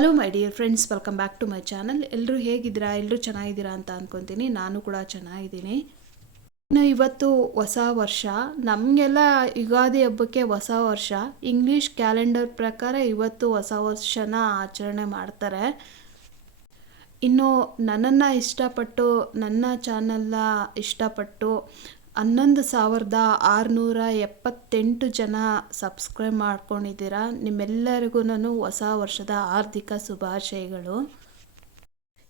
Hello my dear friends, welcome back to my channel. ಎಲ್ಲರೂ ಹೇಗಿದ್ದೀರಾ? ಎಲ್ಲರೂ ಚೆನ್ನಾಗಿದ್ದೀರಾ ಅಂತ ಅಂದ್ಕೊತೀನಿ. ನಾನು ಕೂಡ ಚೆನ್ನಾಗಿದ್ದೀನಿ. ಇನ್ನು ಇವತ್ತು ಹೊಸ ವರ್ಷ, ನಮಗೆಲ್ಲ ಯುಗಾದಿ ಹಬ್ಬಕ್ಕೆ ಹೊಸ ವರ್ಷ. ಇಂಗ್ಲೀಷ್ ಕ್ಯಾಲೆಂಡರ್ ಪ್ರಕಾರ ಇವತ್ತು ಹೊಸ ವರ್ಷನ ಆಚರಣೆ ಮಾಡ್ತಾರೆ. ಇನ್ನು ನನ್ನನ್ನು ಇಷ್ಟಪಟ್ಟು, ನನ್ನ ಚಾನಲ್ನ ಇಷ್ಟಪಟ್ಟು 11,678 ಜನ ಸಬ್ಸ್ಕ್ರೈಬ್ ಮಾಡ್ಕೊಂಡಿದ್ದೀರಾ. ನಿಮ್ಮೆಲ್ಲರಿಗೂ ನಾನು ಹೊಸ ವರ್ಷದ ಆರ್ಥಿಕ ಶುಭಾಶಯಗಳು.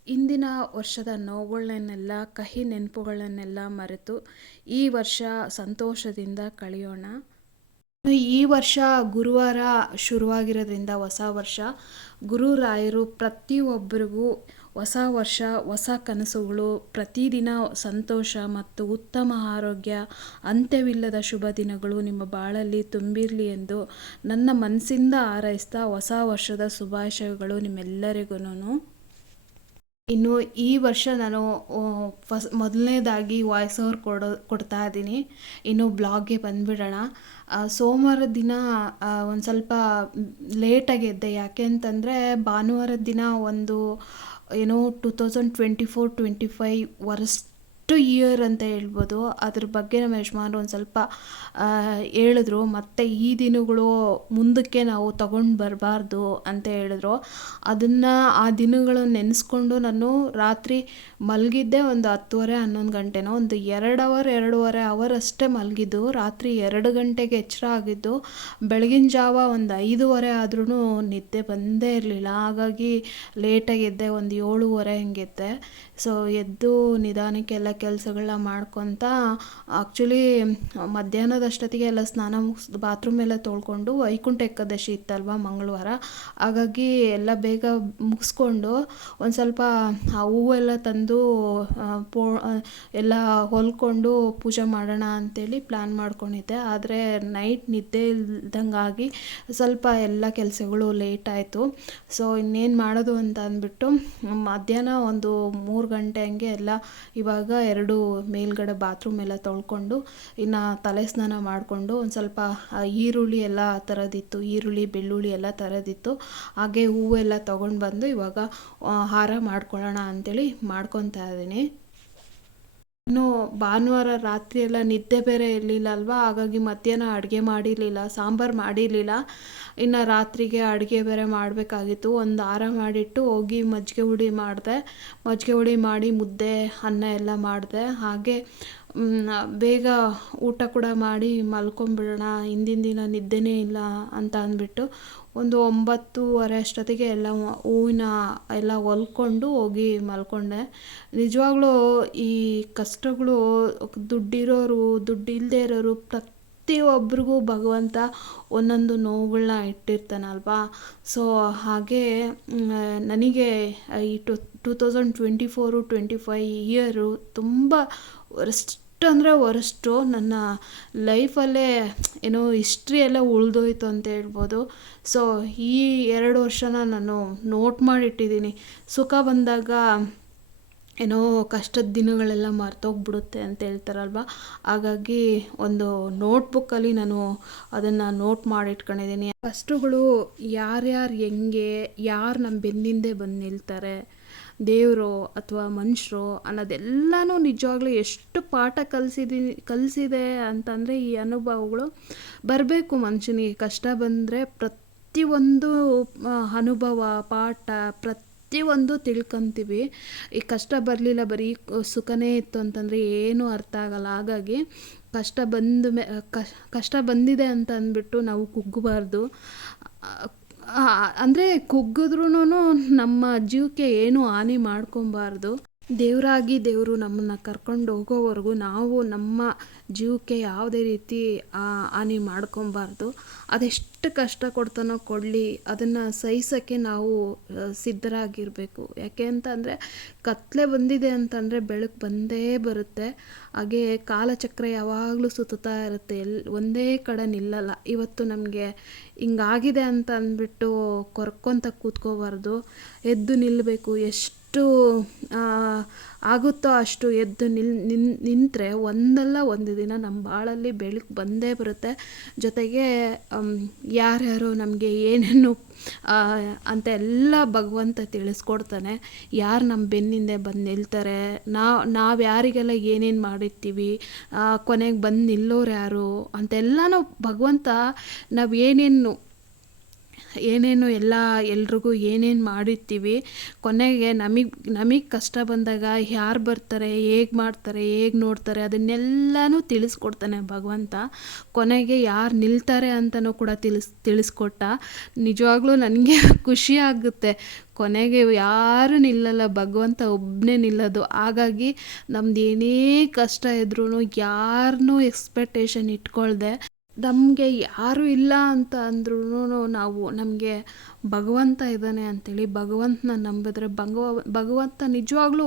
ಇಂದಿನ ವರ್ಷದ ನೋವುಗಳನ್ನೆಲ್ಲ, ಕಹಿ ನೆನಪುಗಳನ್ನೆಲ್ಲ ಮರೆತು ಈ ವರ್ಷ ಸಂತೋಷದಿಂದ ಕಳೆಯೋಣ. ಈ ವರ್ಷ ಗುರುವಾರ ಶುರುವಾಗಿರೋದ್ರಿಂದ ಹೊಸ ವರ್ಷ, ಗುರುರಾಯರು ಪ್ರತಿಯೊಬ್ಬರಿಗೂ ಹೊಸ ವರ್ಷ, ಹೊಸ ಕನಸುಗಳು, ಪ್ರತಿದಿನ ಸಂತೋಷ ಮತ್ತು ಉತ್ತಮ ಆರೋಗ್ಯ, ಅಂತ್ಯವಿಲ್ಲದ ಶುಭ ದಿನಗಳು ನಿಮ್ಮ ಬಾಳಲ್ಲಿ ತುಂಬಿರಲಿ ಎಂದು ನನ್ನ ಮನಸ್ಸಿಂದ ಹಾರೈಸ್ತಾ ಹೊಸ ವರ್ಷದ ಶುಭಾಶಯಗಳು ನಿಮ್ಮೆಲ್ಲರಿಗೂ. ಇನ್ನು ಈ ವರ್ಷ ನಾನು ಮೊದಲನೇದಾಗಿ ವಾಯ್ಸ್ ಓವರ್ ಕೊಡ್ತಾ ಇದ್ದೀನಿ. ಇನ್ನು ಬ್ಲಾಗ್ಗೆ ಬಂದುಬಿಡೋಣ. ಸೋಮವಾರದ ದಿನ ಒಂದು ಸ್ವಲ್ಪ ಲೇಟಾಗಿ ಎದ್ದೆ. ಯಾಕೆ ಅಂತಂದರೆ ಭಾನುವಾರದ ದಿನ ಒಂದು 2024-25 ವರ್ಸ್ಟ್ ಇಯರ್ ಅಂತ ಹೇಳ್ಬೋದು. ಅದ್ರ ಬಗ್ಗೆ ನಮ್ಮ ಯಜಮಾನರು ಒಂದು ಸ್ವಲ್ಪ ಹೇಳಿದ್ರು. ಮತ್ತು ಈ ದಿನಗಳು ಮುಂದಕ್ಕೆ ನಾವು ತಗೊಂಡು ಬರಬಾರ್ದು ಅಂತ ಹೇಳಿದ್ರು. ಆ ದಿನಗಳು ನೆನೆಸ್ಕೊಂಡು ನಾನು ರಾತ್ರಿ ಮಲಗಿದ್ದೆ ಒಂದು 10:30-11 ಗಂಟೆನೋ, ಒಂದು 2-2.5 ಅವರ್ ಅಷ್ಟೇ ಮಲಗಿದ್ದು. ರಾತ್ರಿ 2 ಗಂಟೆಗೆ ಎಚ್ಚರ ಆಗಿದ್ದು. ಬೆಳಗಿನ ಜಾವ ಒಂದು 5:30 ಆದ್ರೂ ನಿದ್ದೆ ಬಂದೇ ಇರಲಿಲ್ಲ. ಹಾಗಾಗಿ ಲೇಟಾಗಿ ಎದ್ದೆ, ಒಂದು 7:30 ಹಂಗೆ ಎದ್ದೆ. ಸೊ ಎದ್ದು ನಿಧಾನಕ್ಕೆಲ್ಲ ಕೆಲಸಗಳನ್ನ ಮಾಡ್ಕೊತ, ಆ್ಯಕ್ಚುಲಿ ಮಧ್ಯಾಹ್ನದಷ್ಟೊತ್ತಿಗೆ ಎಲ್ಲ ಸ್ನಾನ ಮುಗಿಸ್ದು ಬಾತ್ರೂಮ್ ಎಲ್ಲ ತೊಳ್ಕೊಂಡು, ವೈಕುಂಠ ಏಕಾದಶಿ ಇತ್ತಲ್ವ ಮಂಗಳವಾರ, ಹಾಗಾಗಿ ಎಲ್ಲ ಬೇಗ ಮುಗಿಸ್ಕೊಂಡು ಒಂದು ಸ್ವಲ್ಪ ಆ ಹೂವೆಲ್ಲ ತಂದು ಎಲ್ಲ ಹೊಲ್ಕೊಂಡು ಪೂಜೆ ಮಾಡೋಣ ಅಂಥೇಳಿ ಪ್ಲ್ಯಾನ್ ಮಾಡ್ಕೊಂಡಿದ್ದೆ. ಆದರೆ ನೈಟ್ ನಿದ್ದೆ ಇಲ್ದಂಗಾಗಿ ಸ್ವಲ್ಪ ಎಲ್ಲ ಕೆಲಸಗಳು ಲೇಟ್ ಆಯಿತು. ಸೊ ಇನ್ನೇನು ಮಾಡೋದು ಅಂತ ಅಂದ್ಬಿಟ್ಟು ಮಧ್ಯಾಹ್ನ ಒಂದು 3 ಗಂಟೆ ಹಂಗೆ ಎಲ್ಲ ಇವಾಗ 2 ಮೇಲ್ಗಡೆ ಬಾತ್ರೂಮ್ ಎಲ್ಲ ತೊಳ್ಕೊಂಡು, ಇನ್ನು ತಲೆ ಸ್ನಾನ ಮಾಡಿಕೊಂಡು, ಒಂದು ಸ್ವಲ್ಪ ಈರುಳ್ಳಿ ಎಲ್ಲ ತರೋದಿತ್ತು, ಈರುಳ್ಳಿ ಬೆಳ್ಳುಳ್ಳಿ ಎಲ್ಲ ತರೋದಿತ್ತು. ಹಾಗೆ ಹೂವೆಲ್ಲ ತೊಗೊಂಡು ಬಂದು ಇವಾಗ ಹಾರ ಮಾಡ್ಕೊಳ್ಳೋಣ ಅಂಥೇಳಿ ಮಾಡ್ಕೊತಾ ಇದ್ದೀನಿ. ಇನ್ನು ಭಾನುವಾರ ರಾತ್ರಿ ಎಲ್ಲ ನಿದ್ದೆ ಬೇರೆ ಇರಲಿಲ್ಲ ಅಲ್ವಾ, ಹಾಗಾಗಿ ಮಧ್ಯಾಹ್ನ ಅಡುಗೆ ಮಾಡಿರಲಿಲ್ಲ, ಸಾಂಬಾರು ಮಾಡಿರಲಿಲ್ಲ. ಇನ್ನು ರಾತ್ರಿಗೆ ಅಡುಗೆ ಬೇರೆ ಮಾಡಬೇಕಾಗಿತ್ತು. ಒಂದು ಹಾರ ಮಾಡಿಟ್ಟು ಹೋಗಿ ಮಜ್ಜಿಗೆ ಹುಡಿ ಮಾಡಿದೆ. ಮಜ್ಜಿಗೆ ಹುಡಿ ಮಾಡಿ ಮುದ್ದೆ, ಅನ್ನ ಎಲ್ಲ ಮಾಡಿದೆ. ಹಾಗೆ ಬೇಗ ಊಟ ಕೂಡ ಮಾಡಿ ಮಲ್ಕೊಂಬಿಡೋಣ, ಹಿಂದಿನ ದಿನ ನಿದ್ದೆನೇ ಇಲ್ಲ ಅಂತ ಅಂದ್ಬಿಟ್ಟು ಒಂದು 9:30 ಅಷ್ಟೊತ್ತಿಗೆ ಎಲ್ಲ ಹೂವಿನ ಎಲ್ಲ ಹೊಲ್ಕೊಂಡು ಹೋಗಿ ಮಲ್ಕೊಂಡೆ. ನಿಜವಾಗ್ಲೂ ಈ ಕಷ್ಟಗಳು, ದುಡ್ಡಿರೋರು, ದುಡ್ಡು ಇಲ್ಲದೆ ಇರೋರು, ಪ್ರತಿಯೊಬ್ಬರಿಗೂ ಭಗವಂತ ಒಂದೊಂದು ನೋವುಗಳನ್ನ ಇಟ್ಟಿರ್ತಾನಲ್ವಾ. ಸೊ ಹಾಗೆ ನನಗೆ ಈ 2024-25 ಇಯರು ತುಂಬ ವರ್ಸ್ಟ್ ಅಂದರೆ ವರ್ಸ್ಟು. ನನ್ನ ಲೈಫಲ್ಲೇ ಹಿಸ್ಟ್ರಿ ಎಲ್ಲ ಉಳಿದೋಯ್ತು ಅಂತ ಹೇಳ್ಬೋದು. ಸೊ ಈ 2 ವರ್ಷನ ನಾನು ನೋಟ್ ಮಾಡಿಟ್ಟಿದ್ದೀನಿ. ಸುಖ ಬಂದಾಗ ಕಷ್ಟದ ದಿನಗಳೆಲ್ಲ ಮರ್ತೋಗ್ಬಿಡುತ್ತೆ ಅಂತ ಹೇಳ್ತಾರಲ್ವ, ಹಾಗಾಗಿ ಒಂದು ನೋಟ್ಬುಕ್ಕಲ್ಲಿ ನಾನು ಅದನ್ನು ನೋಟ್ ಮಾಡಿಟ್ಕೊಂಡಿದ್ದೀನಿ. ಕಷ್ಟಗಳು ಯಾರ್ಯಾರು ಹೆಂಗೆ, ಯಾರು ನಮ್ಮ ಬೆನ್ನಿಂದೆ ಬಂದು ನಿಲ್ತಾರೆ, ದೇವರು ಅಥವಾ ಮನುಷ್ಯರು ಅನ್ನೋದೆಲ್ಲನೂ ನಿಜವಾಗ್ಲೂ ಎಷ್ಟು ಪಾಠ ಕಲಿಸಿದೆ ಅಂತಂದರೆ ಈ ಅನುಭವಗಳು ಬರಬೇಕು ಮನುಷ್ಯನಿಗೆ. ಕಷ್ಟ ಬಂದರೆ ಪ್ರತಿಯೊಂದು ಅನುಭವ, ಪಾಠ, ಪ್ರತಿಯೊಂದು ತಿಳ್ಕೊತೀವಿ. ಈ ಕಷ್ಟ ಬರಲಿಲ್ಲ, ಬರೀ ಸುಖನೇ ಇತ್ತು ಅಂತಂದರೆ ಏನೂ ಅರ್ಥ ಆಗಲ್ಲ. ಹಾಗಾಗಿ ಕಷ್ಟ ಬಂದಿದೆ ಅಂತ ಅಂದ್ಬಿಟ್ಟು ನಾವು ಕುಗ್ಗಬಾರ್ದು. ಅಂದರೆ ಕುಗ್ಗಿದ್ರೂ ನಮ್ಮ ಜೀವಕ್ಕೆ ಏನೂ ಹಾನಿ ಮಾಡ್ಕೊಬಾರ್ದು. ದೇವರಾಗಿ ದೇವರು ನಮ್ಮನ್ನು ಕರ್ಕೊಂಡು ಹೋಗೋವರೆಗೂ ನಾವು ನಮ್ಮ ಜೀವಕ್ಕೆ ಯಾವುದೇ ರೀತಿ ಹಾನಿ ಮಾಡ್ಕೊಬಾರ್ದು. ಅದೆಷ್ಟು ಕಷ್ಟ ಕೊಡ್ತಾನೋ ಕೊಡಲಿ, ಅದನ್ನು ಸಹಿಸೋಕ್ಕೆ ನಾವು ಸಿದ್ಧರಾಗಿರಬೇಕು. ಯಾಕೆ ಅಂತಂದರೆ ಕತ್ತಲೆ ಬಂದಿದೆ ಅಂತಂದರೆ ಬೆಳಕು ಬಂದೇ ಬರುತ್ತೆ. ಹಾಗೆ ಕಾಲಚಕ್ರ ಯಾವಾಗಲೂ ಸುತ್ತಾ ಇರುತ್ತೆ, ಒಂದೇ ಕಡೆ ನಿಲ್ಲಲ್ಲ. ಇವತ್ತು ನಮಗೆ ಹಿಂಗಾಗಿದೆ ಅಂತ ಅಂದ್ಬಿಟ್ಟು ಕೊರ್ಕೊತ ಕೂತ್ಕೋಬಾರ್ದು, ಎದ್ದು ನಿಲ್ಲಬೇಕು. ಎಷ್ಟು ಎಷ್ಟು ಆ, ಆಗುತ್ತೋ ಅಷ್ಟು ಎದ್ದು ನಿಂತರೆ ಒಂದಲ್ಲ ಒಂದು ದಿನ ನಮ್ಮ ಬಾಳಲ್ಲಿ ಬೆಳಕು ಬಂದೇ ಬರುತ್ತೆ. ಜೊತೆಗೆ ಯಾರ್ಯಾರು ನಮಗೆ ಏನೇನು ಆ, ಅಂತ ಎಲ್ಲ ಭಗವಂತ ತಿಳಿಸ್ಕೊಡ್ತಾನೆ. ಯಾರು ನಮ್ಮ ಬೆನ್ನಿಂದೆ ಬಂದು ನಿಲ್ತಾರೆ, ನಾವು ಯಾರಿಗೆಲ್ಲ ಏನೇನು ಮಾಡಿರ್ತೀವಿ, ಕೊನೆಗೆ ಬಂದು ನಿಲ್ಲೋರು ಯಾರು ಅಂತೆಲ್ಲನೂ ಭಗವಂತ ನಾವು ಏನೇನು ಎಲ್ರಿಗೂ ಏನೇನು ಮಾಡಿರ್ತೀವಿ, ಕೊನೆಗೆ ನಮಗೆ ಕಷ್ಟ ಬಂದಾಗ ಯಾರು ಬರ್ತಾರೆ, ಹೇಗೆ ಮಾಡ್ತಾರೆ, ಹೇಗೆ ನೋಡ್ತಾರೆ ಅದನ್ನೆಲ್ಲನೂ ತಿಳಿಸ್ಕೊಡ್ತಾನೆ ಭಗವಂತ. ಕೊನೆಗೆ ಯಾರು ನಿಲ್ತಾರೆ ಅಂತಲೂ ಕೂಡ ತಿಳಿಸ್ಕೊಟ್ಟ. ನಿಜವಾಗ್ಲೂ ನನಗೆ ಖುಷಿ ಆಗುತ್ತೆ. ಕೊನೆಗೆ ಯಾರು ನಿಲ್ಲಲ್ಲ, ಭಗವಂತ ಒಬ್ಬನೇ ನಿಲ್ಲೋದು. ಹಾಗಾಗಿ ನಮ್ದು ಏನೇ ಕಷ್ಟ ಇದ್ರೂ ಯಾರನ್ನೂ ಎಕ್ಸ್ಪೆಕ್ಟೇಷನ್ ಇಟ್ಕೊಳ್ದೆ ನಮಗೆ ಯಾರೂ ಇಲ್ಲ ಅಂತ ಅಂದ್ರೂ ನಮಗೆ ಭಗವಂತ ಇದ್ದಾನೆ ಅಂಥೇಳಿ ಭಗವಂತನ ನಂಬಿದ್ರೆ ಭಗವಂತ ನಿಜವಾಗ್ಲೂ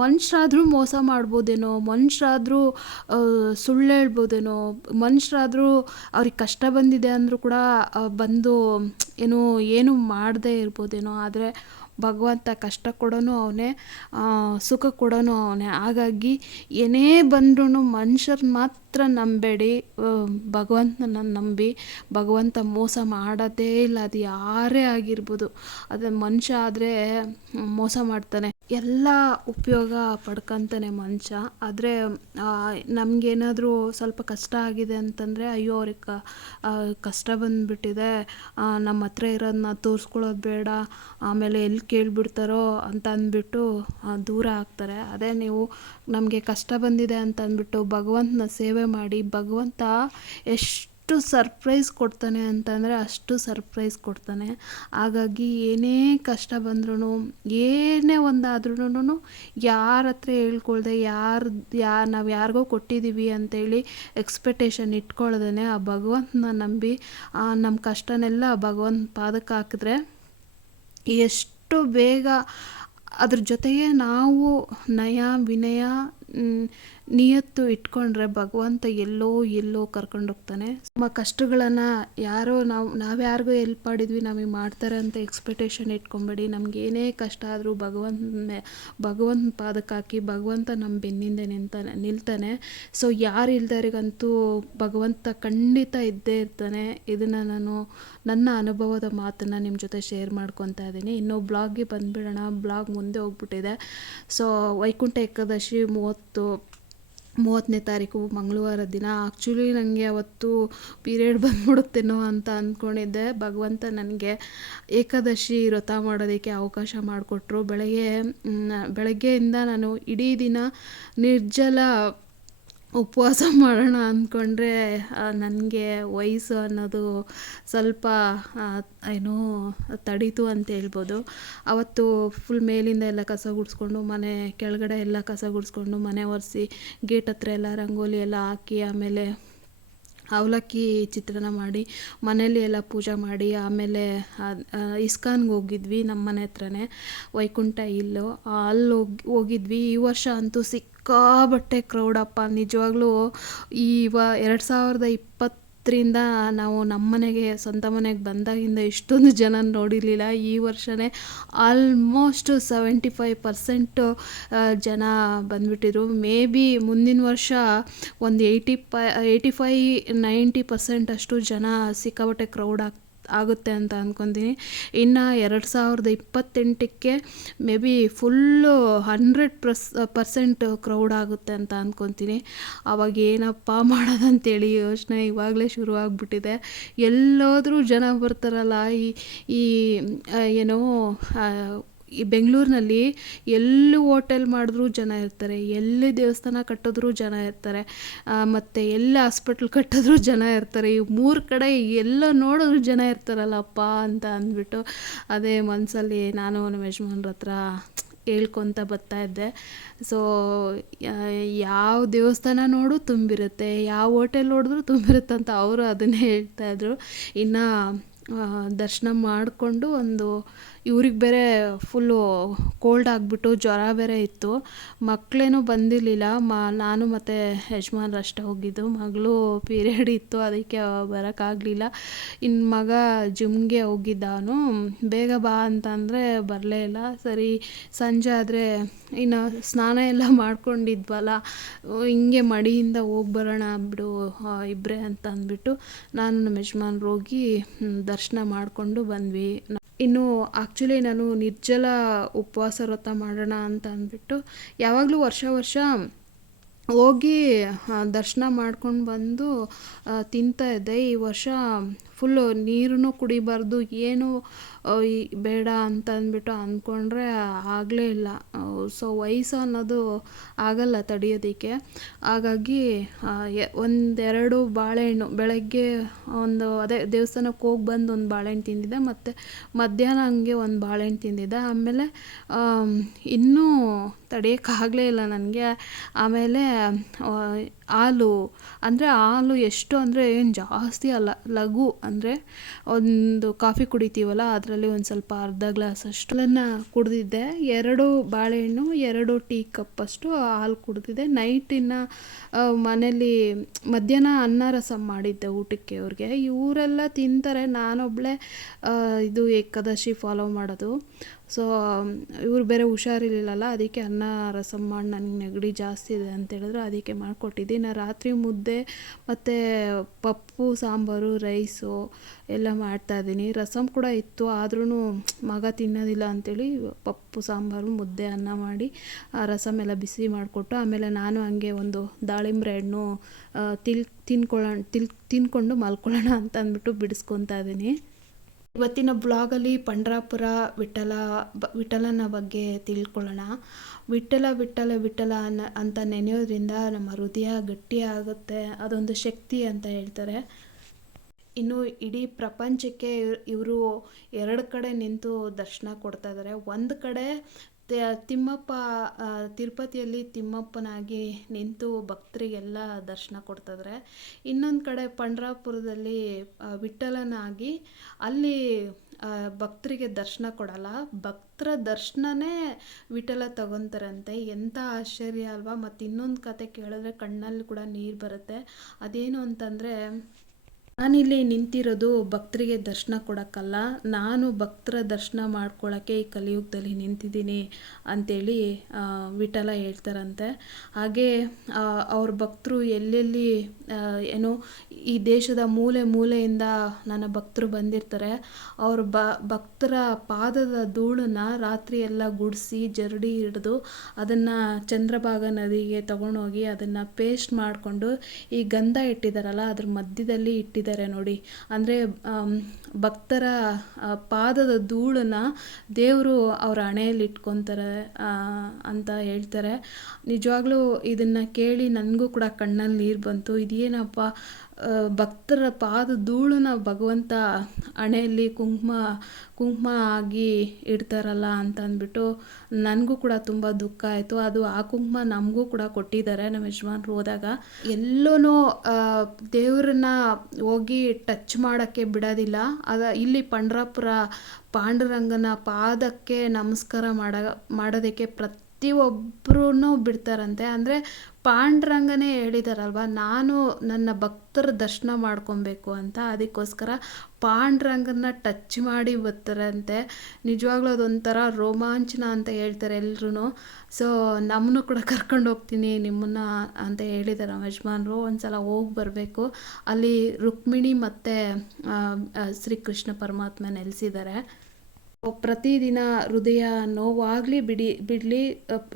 ಮನುಷ್ಯರಾದ್ರೂ ಮೋಸ ಮಾಡ್ಬೋದೇನೋ, ಮನುಷ್ಯರಾದ್ರೂ ಸುಳ್ಳು ಹೇಳ್ಬೋದೇನೋ, ಮನುಷ್ಯರಾದ್ರೂ ಅವ್ರಿಗೆ ಕಷ್ಟ ಬಂದಿದೆ ಅಂದರೂ ಕೂಡ ಬಂದು ಏನು ಮಾಡದೇ ಇರ್ಬೋದೇನೋ. ಆದರೆ ಭಗವಂತ ಕಷ್ಟ ಕೊಡೋನು ಅವನೇ, ಸುಖ ಕೊಡೋನು ಅವನೇ. ಹಾಗಾಗಿ ಏನೇ ಬಂದ್ರೂ ಮನುಷ್ಯರು ಮಾತ್ರ ನಂಬೇಡಿ, ಭಗವಂತನ ನಂಬಿ. ಭಗವಂತ ಮೋಸ ಮಾಡೋದೇ ಇಲ್ಲ, ಅದು ಯಾರೇ ಆಗಿರ್ಬೋದು. ಅದು ಮನುಷ್ಯ ಆದರೆ ಮೋಸ ಮಾಡ್ತಾನೆ, ಎಲ್ಲ ಉಪಯೋಗ ಪಡ್ಕೊತಾನೆ ಮನುಷ್ಯ. ಆದರೆ ನಮಗೇನಾದರೂ ಸ್ವಲ್ಪ ಕಷ್ಟ ಆಗಿದೆ ಅಂತಂದರೆ ಅಯ್ಯೋ ಅವ್ರಿಗೆ ಕಷ್ಟ ಬಂದುಬಿಟ್ಟಿದೆ, ನಮ್ಮ ಹತ್ರ ಇರೋದನ್ನ ತೋರಿಸ್ಕೊಳ್ಳೋದು ಬೇಡ, ಆಮೇಲೆ ಎಲ್ಲಿ ಕೇಳಿಬಿಡ್ತಾರೋ ಅಂತ ಅಂದ್ಬಿಟ್ಟು ದೂರ ಆಗ್ತಾರೆ. ಅದೇ ನೀವು ನಮಗೆ ಕಷ್ಟ ಬಂದಿದೆ ಅಂತ ಅಂದ್ಬಿಟ್ಟು ಭಗವಂತನ ಸೇವೆ ಮಾಡಿ, ಭಗವಂತ ಎಷ್ಟು ಸರ್ಪ್ರೈಸ್ ಕೊಡ್ತಾನೆ ಅಂತಂದರೆ ಅಷ್ಟು ಸರ್ಪ್ರೈಸ್ ಕೊಡ್ತಾನೆ. ಹಾಗಾಗಿ ಏನೇ ಕಷ್ಟ ಬಂದ್ರೂ, ಏನೇ ಒಂದಾದ್ರೂ ಯಾರ ಹತ್ರ ಹೇಳ್ಕೊಳ್ದೆ, ನಾವು ಯಾರಿಗೋ ಕೊಟ್ಟಿದ್ದೀವಿ ಅಂತೇಳಿ ಎಕ್ಸ್ಪೆಕ್ಟೇಷನ್ ಇಟ್ಕೊಳ್ದೇ ಆ ಭಗವಂತನ ನಂಬಿ ನಮ್ಮ ಕಷ್ಟನೆಲ್ಲ ಭಗವಂತ ಪಾದಕ್ಕೆ ಹಾಕಿದ್ರೆ ಎಷ್ಟು ಬೇಗ ಅದ್ರ ಜೊತೆಗೆ ನಾವು ನಯ ವಿನಯ ನಿಯತ್ತು ಇಟ್ಕೊಂಡ್ರೆ ಭಗವಂತ ಎಲ್ಲೋ ಕರ್ಕೊಂಡೋಗ್ತಾನೆ. ನಮ್ಮ ಕಷ್ಟಗಳನ್ನು ನಾವು ಯಾರಿಗೂ ಹೆಲ್ಪ್ ಮಾಡಿದ್ವಿ ನಮಗೆ ಮಾಡ್ತಾರೆ ಅಂತ ಎಕ್ಸ್ಪೆಕ್ಟೇಷನ್ ಇಟ್ಕೊಬೇಡಿ. ನಮ್ಗೆ ಏನೇ ಕಷ್ಟ ಆದರೂ ಭಗವಂತ ಪಾದಕ್ಕೆ ಹಾಕಿ ಭಗವಂತ ನಮ್ಮ ಬೆನ್ನಿಂದ ನಿಲ್ತಾನೆ. ಸೊ ಯಾರು ಇಲ್ದರಿಗಂತೂ ಭಗವಂತ ಖಂಡಿತ ಇದ್ದೇ ಇರ್ತಾನೆ. ಇದನ್ನು ನಾನು ನನ್ನ ಅನುಭವದ ಮಾತನ್ನು ನಿಮ್ಮ ಜೊತೆ ಶೇರ್ ಮಾಡ್ಕೊತಾ ಇದ್ದೀನಿ. ಇನ್ನು ಬ್ಲಾಗ್ಗೆ ಬಂದುಬಿಡೋಣ. ಬ್ಲಾಗ್ ಮುಂದೆ ಹೋಗ್ಬಿಟ್ಟಿದೆ. ಸೊ ವೈಕುಂಠ ಏಕಾದಶಿ 30ನೇ ತಾರೀಕು ಮಂಗಳವಾರ ದಿನ. ಆ್ಯಕ್ಚುಲಿ ನನಗೆ ಅವತ್ತು ಪೀರಿಯಡ್ ಬಂದ್ಬಿಡುತ್ತೇನೋ ಅಂತ ಅಂದ್ಕೊಂಡಿದ್ದೆ. ಭಗವಂತ ನನಗೆ ಏಕಾದಶಿ ವ್ರತ ಮಾಡೋದಕ್ಕೆ ಅವಕಾಶ ಮಾಡಿಕೊಟ್ರು. ಬೆಳಗ್ಗೆಯಿಂದ ನಾನು ಇಡೀ ದಿನ ನಿರ್ಜಲ ಉಪವಾಸ ಮಾಡೋಣ ಅಂದ್ಕೊಂಡ್ರೆ ನನಗೆ ವಯಸ್ಸು ಅನ್ನೋದು ಸ್ವಲ್ಪ ತಡೀತು ಅಂತ ಹೇಳ್ಬೋದು. ಅವತ್ತು ಫುಲ್ ಮೇಲಿಂದ ಎಲ್ಲ ಕಸ ಗುಡಿಸ್ಕೊಂಡು, ಮನೆ ಕೆಳಗಡೆ ಎಲ್ಲ ಕಸ ಗುಡಿಸ್ಕೊಂಡು, ಮನೆ ಒರೆಸಿ, ಗೇಟ್ ಹತ್ರ ಎಲ್ಲ ರಂಗೋಲಿ ಎಲ್ಲ ಹಾಕಿ, ಆಮೇಲೆ ಅವಲಕ್ಕಿ ಚಿತ್ರಾನ್ನ ಮಾಡಿ, ಮನೇಲಿ ಎಲ್ಲ ಪೂಜೆ ಮಾಡಿ, ಆಮೇಲೆ ಇಸ್ಕಾನ್ಗೆ ಹೋಗಿದ್ವಿ. ನಮ್ಮ ಮನೆ ಹತ್ರನೇ ವೈಕುಂಠ ಇಲ್ಲು, ಅಲ್ಲಿ ಹೋಗಿದ್ವಿ. ಈ ವರ್ಷ ಅಂತೂ ಸಿಕ್ಕಾಬಟ್ಟೆ ಕ್ರೌಡಪ್ಪ. ನಿಜವಾಗ್ಲೂ 2020ರಿಂದ ನಾವು ನಮ್ಮ ಮನೆಗೆ ಸ್ವಂತ ಮನೆಗೆ ಬಂದಾಗಿಂದ ಇಷ್ಟೊಂದು ಜನ ನೋಡಿರಲಿಲ್ಲ. ಈ ವರ್ಷವೇ ಆಲ್ಮೋಸ್ಟ್ 75% ಜನ ಬಂದುಬಿಟ್ಟಿದ್ರು. ಮೇ ಬಿ ಮುಂದಿನ ವರ್ಷ ಒಂದು 85-90% ಅಷ್ಟು ಜನ ಸಿಕ್ಕಾಬಟ್ಟೆ ಕ್ರೌಡ್ ಆಗುತ್ತೆ ಅಂತ ಅಂದ್ಕೊತೀನಿ. ಇನ್ನು 2028ಕ್ಕೆ ಮೇ ಬಿ ಫುಲ್ಲು 100% ಕ್ರೌಡ್ ಆಗುತ್ತೆ ಅಂತ ಅಂದ್ಕೊತೀನಿ. ಆವಾಗ ಏನಪ್ಪ ಮಾಡೋದಂತೇಳಿ ಯೋಚನೆ ಇವಾಗಲೇ ಶುರುವಾಗ್ಬಿಟ್ಟಿದೆ. ಎಲ್ಲೋದ್ರೂ ಜನ ಬರ್ತಾರಲ್ಲ. ಈ ಈ ಬೆಂಗಳೂರಿನಲ್ಲಿ ಎಲ್ಲಿ ಹೋಟೆಲ್ ಮಾಡಿದ್ರೂ ಜನ ಇರ್ತಾರೆ, ಎಲ್ಲಿ ದೇವಸ್ಥಾನ ಕಟ್ಟಿದ್ರೂ ಜನ ಇರ್ತಾರೆ, ಮತ್ತು ಎಲ್ಲಿ ಹಾಸ್ಪಿಟ್ಲ್ ಕಟ್ಟಿದ್ರೂ ಜನ ಇರ್ತಾರೆ. ಈ 3 ಕಡೆ ಎಲ್ಲ ನೋಡಿದ್ರೂ ಜನ ಇರ್ತಾರಲ್ಲಪ್ಪ ಅಂತ ಅಂದ್ಬಿಟ್ಟು ಅದೇ ಮನಸ್ಸಲ್ಲಿ ನಾನು ನಮ್ಮ ಯಜಮಾನ್ರ ಹತ್ರ ಹೇಳ್ಕೊತ ಬರ್ತಾಯಿದ್ದೆ. ಸೊ ಯಾವ ದೇವಸ್ಥಾನ ನೋಡು ತುಂಬಿರುತ್ತೆ, ಯಾವ ಹೋಟೆಲ್ ನೋಡಿದ್ರೂ ತುಂಬಿರುತ್ತೆ ಅಂತ ಅವರು ಅದನ್ನೇ ಹೇಳ್ತಾಯಿದ್ರು. ಇನ್ನು ದರ್ಶನ ಮಾಡಿಕೊಂಡು ಇವ್ರಿಗೆ ಬೇರೆ ಫುಲ್ಲು ಕೋಲ್ಡ್ ಆಗಿಬಿಟ್ಟು ಜ್ವರ ಬೇರೆ ಇತ್ತು. ಮಕ್ಕಳೇನೂ ಬಂದಿರಲಿಲ್ಲ. ನಾನು ಮತ್ತು ಯಜಮಾನ್ರು ಅಷ್ಟೇ ಹೋಗಿದ್ದು. ಮಗಳು ಪೀರಿಯಡ್ ಇತ್ತು, ಅದಕ್ಕೆ ಬರೋಕ್ಕಾಗಲಿಲ್ಲ. ಇನ್ನು ಮಗ ಜಿಮ್ಗೆ ಹೋಗಿದ್ದ. ಅವನು ಬೇಗ ಬಾ ಅಂತಂದರೆ ಬರಲೇ ಇಲ್ಲ. ಸರಿ ಸಂಜೆ ಆದರೆ ಇನ್ನು ಸ್ನಾನ ಎಲ್ಲ ಮಾಡ್ಕೊಂಡಿದ್ವಲ್ಲ, ಹಿಂಗೆ ಮಡಿಯಿಂದ ಹೋಗಿ ಬರೋಣ ಬಿಡು ಇಬ್ಬರೇ ಅಂತ ಅಂದ್ಬಿಟ್ಟು ನಾನು ನಮ್ಮ ಯಜಮಾನ್ರು ಹೋಗಿ ದರ್ಶನ ಮಾಡಿಕೊಂಡು ಬಂದ್ವಿ. ಇನ್ನು ಆ್ಯಕ್ಚುಲಿ ನಾನು ನಿರ್ಜಲ ಉಪವಾಸ ವ್ರತ ಮಾಡೋಣ ಅಂತ ಅಂದ್ಬಿಟ್ಟು ಯಾವಾಗಲೂ ವರ್ಷ ಹೋಗಿ ದರ್ಶನ ಮಾಡ್ಕೊಂಡು ಬಂದು ತಿಂತಾ ಇದ್ದೆ. ಈ ವರ್ಷ ಫುಲ್ಲು ನೀರನ್ನು ಕುಡಿಬಾರ್ದು, ಏನು ಬೇಡ ಅಂತ ಅಂದ್ಬಿಟ್ಟು ಅಂದ್ಕೊಂಡ್ರೆ ಆಗಲೇ ಇಲ್ಲ. ಸೊ ವಯಸ್ಸು ಅನ್ನೋದು ಆಗಲ್ಲ ತಡೆಯೋದಕ್ಕೆ. ಹಾಗಾಗಿ ಒಂದೆರಡು ಬಾಳೆಹಣ್ಣು ಬೆಳಗ್ಗೆ ಅದೇ ದೇವಸ್ಥಾನಕ್ಕೆ ಹೋಗಿ ಬಂದು ಒಂದು ಬಾಳೆಹಣ್ಣು ತಿಂದಿದ್ದೆ, ಮತ್ತು ಮಧ್ಯಾಹ್ನ ಹಂಗೆ ಒಂದು ಬಾಳೆಹಣ್ಣು ತಿಂದಿದ್ದೆ. ಆಮೇಲೆ ಇನ್ನೂ ತಡೆಯೋಕ್ಕಾಗಲೇ ಇಲ್ಲ ನನಗೆ. ಆಮೇಲೆ ಹಾಲು ಎಷ್ಟು ಅಂದರೆ ಏನು ಜಾಸ್ತಿ ಅಲ್ಲ, ಲಘು ಅಂದರೆ ಒಂದು ಕಾಫಿ ಕುಡಿತೀವಲ್ಲ ಅದರಲ್ಲಿ ಒಂದು ಸ್ವಲ್ಪ ಅರ್ಧ ಗ್ಲಾಸ್ ಅಷ್ಟನ್ನು ಕುಡಿದಿದ್ದೆ. 2 ಬಾಳೆಹಣ್ಣು, 2 ಟೀ ಕಪ್ಪಷ್ಟು ಹಾಲು ಕುಡಿದಿದ್ದೆ. ನೈಟಿನ ಮನೇಲಿ ಮಧ್ಯಾಹ್ನ ಅನ್ನ ರಸಂ ಮಾಡಿದ್ದೆ ಊಟಕ್ಕೆ ಅವ್ರಿಗೆ. ಇವರೆಲ್ಲ ತಿಂತಾರೆ, ನಾನೊಬ್ಬಳೇ ಇದು ಏಕಾದಶಿ ಫಾಲೋ ಮಾಡೋದು. ಸೊ ಇವ್ರು ಬೇರೆ ಹುಷಾರಿರಲಿಲ್ಲಲ್ಲ, ಅದಕ್ಕೆ ಅನ್ನ ರಸಂ ಮಾಡಿ ನನಗೆ ನೆಗಡಿ ಜಾಸ್ತಿ ಇದೆ ಅಂತೇಳಿದ್ರು, ಅದಕ್ಕೆ ಮಾಡಿಕೊಟ್ಟಿದ್ದೆ. ನಾನು ರಾತ್ರಿ ಮುದ್ದೆ ಮತ್ತು ಪಪ್ಪು ಸಾಂಬಾರು ರೈಸು ಎಲ್ಲ ಮಾಡ್ತಾಯಿದ್ದೀನಿ. ರಸಂ ಕೂಡ ಇತ್ತು, ಆದ್ರೂ ಮಗ ತಿನ್ನೋದಿಲ್ಲ ಅಂಥೇಳಿ ಪಪ್ಪು ಸಾಂಬಾರು ಮುದ್ದೆ ಅನ್ನ ಮಾಡಿ ರಸಂ ಎಲ್ಲ ಬಿಸಿ ಮಾಡಿಕೊಟ್ಟು, ಆಮೇಲೆ ನಾನು ಹಂಗೆ ಒಂದು ದಾಳಿಂಬೆ ಹಣ್ಣು ತಿನ್ಕೊಂಡು ಮಲ್ಕೊಳ್ಳೋಣ ಅಂತ ಅಂದ್ಬಿಟ್ಟು ಬಿಡಿಸ್ಕೊತಾ ಇದ್ದೀನಿ. ಇವತ್ತಿನ ಬ್ಲಾಗಲ್ಲಿ ಪಂಡ್ರಾಪುರ ವಿಠಲನ ಬಗ್ಗೆ ತಿಳ್ಕೊಳ್ಳೋಣ. ವಿಠಲ ಅಂತ ನೆನೆಯೋದ್ರಿಂದ ನಮ್ಮ ಹೃದಯ ಗಟ್ಟಿ ಆಗುತ್ತೆ, ಅದೊಂದು ಶಕ್ತಿ ಅಂತ ಹೇಳ್ತಾರೆ. ಇನ್ನು ಇಡೀ ಪ್ರಪಂಚಕ್ಕೆ ಇವರು 2 ಕಡೆ ನಿಂತು ದರ್ಶನ ಕೊಡ್ತಾ ಇದ್ದಾರೆ. ಒಂದು ಕಡೆ ತಿಮ್ಮಪ್ಪ, ತಿರುಪತಿಯಲ್ಲಿ ತಿಮ್ಮಪ್ಪನಾಗಿ ನಿಂತು ಭಕ್ತರಿಗೆಲ್ಲ ದರ್ಶನ ಕೊಡ್ತಾಯಿದ್ದಾರೆ. ಇನ್ನೊಂದು ಕಡೆ ಪಂಡ್ರಾಪುರದಲ್ಲಿ ವಿಠಲನಾಗಿ ಅಲ್ಲಿ ಭಕ್ತರಿಗೆ ದರ್ಶನ ಕೊಡಲ್ಲ, ಭಕ್ತರ ದರ್ಶನನೇ ವಿಠಲ ತಗೊತಾರಂತೆ. ಎಂಥ ಆಶ್ಚರ್ಯ ಅಲ್ವಾ. ಮತ್ತು ಇನ್ನೊಂದು ಕತೆ ಕೇಳಿದ್ರೆ ಕಣ್ಣಲ್ಲಿ ಕೂಡ ನೀರು ಬರುತ್ತೆ. ಅದೇನು ಅಂತಂದರೆ, ನಾನಿಲ್ಲಿ ನಿಂತಿರೋದು ಭಕ್ತರಿಗೆ ದರ್ಶನ ಕೊಡೋಕ್ಕಲ್ಲ, ನಾನು ಭಕ್ತರ ದರ್ಶನ ಮಾಡ್ಕೊಳ್ಳೋಕ್ಕೆ ಈ ಕಲಿಯುಗದಲ್ಲಿ ನಿಂತಿದ್ದೀನಿ ಅಂತೇಳಿ ವಿಠಲ ಹೇಳ್ತಾರಂತೆ. ಹಾಗೆ ಅವ್ರ ಭಕ್ತರು ಎಲ್ಲೆಲ್ಲಿ ಏನೋ ಈ ದೇಶದ ಮೂಲೆಯಿಂದ ನನ್ನ ಭಕ್ತರು ಬಂದಿರ್ತಾರೆ. ಅವ್ರ ಭಕ್ತರ ಪಾದದ ಧೂಳನ್ನು ರಾತ್ರಿ ಎಲ್ಲ ಗುಡಿಸಿ ಜರಡಿ ಹಿಡಿದು ಅದನ್ನು ಚಂದ್ರಭಾಗ ನದಿಗೆ ತಗೊಂಡೋಗಿ ಅದನ್ನು ಪೇಸ್ಟ್ ಮಾಡಿಕೊಂಡು ಈ ಗಂಧ ಇಟ್ಟಿದ್ದಾರಲ್ಲ ಅದ್ರ ಮಧ್ಯದಲ್ಲಿ ಇಟ್ಟಿದ್ದಾರೆ ನೋಡಿ. ಅಂದರೆ ಭಕ್ತರ ಪಾದದ ಧೂಳನ್ನು ದೇವರು ಅವ್ರ ಹಣೆಯಲ್ಲಿ ಇಟ್ಕೊತಾರೆ ಅಂತ ಹೇಳ್ತಾರೆ. ನಿಜವಾಗ್ಲೂ ಇದನ್ನು ಕೇಳಿ ನನಗೂ ಕೂಡ ಕಣ್ಣಲ್ಲಿ ನೀರು ಬಂತು. ಇದೇನಪ್ಪ, ಭಕ್ತರ ಪಾದ ಧೂಳನ್ನ ಭಗವಂತ ಹಣೆಯಲ್ಲಿ ಕುಂಕುಮ ಆಗಿ ಇಡ್ತಾರಲ್ಲ ಅಂತ ಅಂದ್ಬಿಟ್ಟು ನನಗೂ ಕೂಡ ತುಂಬ ದುಃಖ ಆಯಿತು. ಅದು ಆ ಕುಂಕುಮ ನಮಗೂ ಕೂಡ ಕೊಟ್ಟಿದ್ದಾರೆ ನಮ್ಮ ಯಜಮಾನ್ರು ಹೋದಾಗ. ಎಲ್ಲೂ ದೇವ್ರನ್ನ ಹೋಗಿ ಟಚ್ ಮಾಡೋಕ್ಕೆ ಬಿಡೋದಿಲ್ಲ. ಇಲ್ಲಿ ಪಂಡ್ರಾಪುರ ಪಾಂಡುರಂಗನ ಪಾದಕ್ಕೆ ನಮಸ್ಕಾರ ಮಾಡೋದಕ್ಕೆ ಪ್ರತಿಯೊಬ್ಬರೂ ಬಿಡ್ತಾರಂತೆ. ಅಂದರೆ ಪಾಂಡುರಂಗನೇ ಹೇಳಿದಾರಲ್ವ, ನಾನು ನನ್ನ ಭಕ್ತರ ದರ್ಶನ ಮಾಡ್ಕೊಬೇಕು ಅಂತ, ಅದಕ್ಕೋಸ್ಕರ ಪಾಂಡುರಂಗನ ಟಚ್ ಮಾಡಿ ಬರ್ತಾರಂತೆ. ನಿಜವಾಗ್ಲೂ ಅದೊಂಥರ ರೋಮಾಂಚನ ಅಂತ ಹೇಳ್ತಾರೆ ಎಲ್ರೂ. ಸೊ ನಮ್ಮನ್ನು ಕೂಡ ಕರ್ಕೊಂಡು ಹೋಗ್ತೀನಿ ನಿಮ್ಮನ್ನು ಅಂತ ಹೇಳಿದ್ದಾರೆ ನಮ್ಮ ಯಜಮಾನ್ರು. ಒಂದ್ಸಲ ಹೋಗಿ ಬರಬೇಕು. ಅಲ್ಲಿ ರುಕ್ಮಿಣಿ ಮತ್ತು ಶ್ರೀಕೃಷ್ಣ ಪರಮಾತ್ಮ ನೆಲೆಸಿದ್ದಾರೆ. ಪ್ರತಿದಿನ ಹೃದಯ ನೋವಾಗಲಿ ಬಿಡಲಿ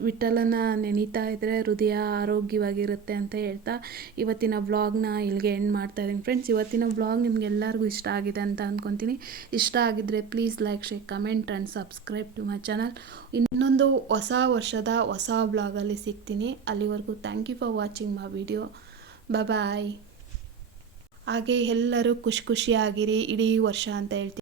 ವಿಠಲನ ನೆನೀತಾ ಇದ್ದರೆ ಹೃದಯ ಆರೋಗ್ಯವಾಗಿರುತ್ತೆ ಅಂತ ಹೇಳ್ತಾ ಇವತ್ತಿನ ವ್ಲಾಗ್ನ ಇಲ್ಲಿಗೆ ಎಂಡ್ ಮಾಡ್ತಾ ಇದ್ದೀನಿ ಫ್ರೆಂಡ್ಸ್. ಇವತ್ತಿನ ವ್ಲಾಗ್ ನಿಮಗೆಲ್ಲರಿಗೂ ಇಷ್ಟ ಆಗಿದೆ ಅಂತ ಅಂದ್ಕೊತೀನಿ. ಇಷ್ಟ ಆಗಿದ್ದರೆ please like, share, comment and subscribe to my channel. ಇನ್ನೊಂದು ಹೊಸ ವರ್ಷದ ಹೊಸ ವ್ಲಾಗಲ್ಲಿ ಸಿಗ್ತೀನಿ. ಅಲ್ಲಿವರೆಗೂ thank you for watching my video. Bye. ಹಾಗೆ ಎಲ್ಲರೂ ಖುಷಿಯಾಗಿರಿ ಇಡೀ ವರ್ಷ ಅಂತ ಹೇಳ್ತೀನಿ.